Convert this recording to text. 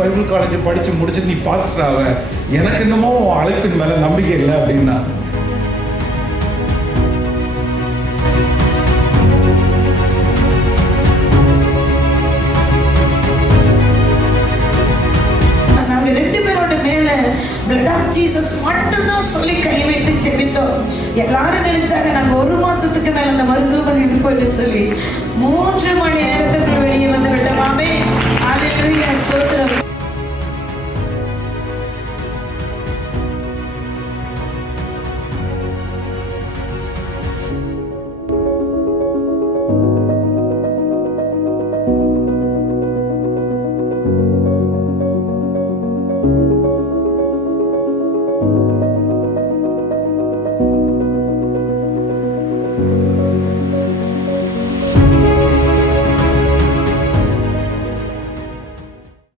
Bible college படித்து முடிச்சு நீ பாஸ்டர் ஆவ, எனக்கு என்னமோ அழைப்பின் மேலே நம்பிக்கை இல்லை அப்படின்னா. நாங்கள் 2 பேரோட மேல blood of Jesus மட்டும்தான் சொல்லி கை வைத்து ஜெபித்தோம். எல்லாரும் நினைச்சாங்க நாங்க 1 மாசத்துக்கு மேல அந்த மருத்துவமனைக்கு போய் சொல்லி 3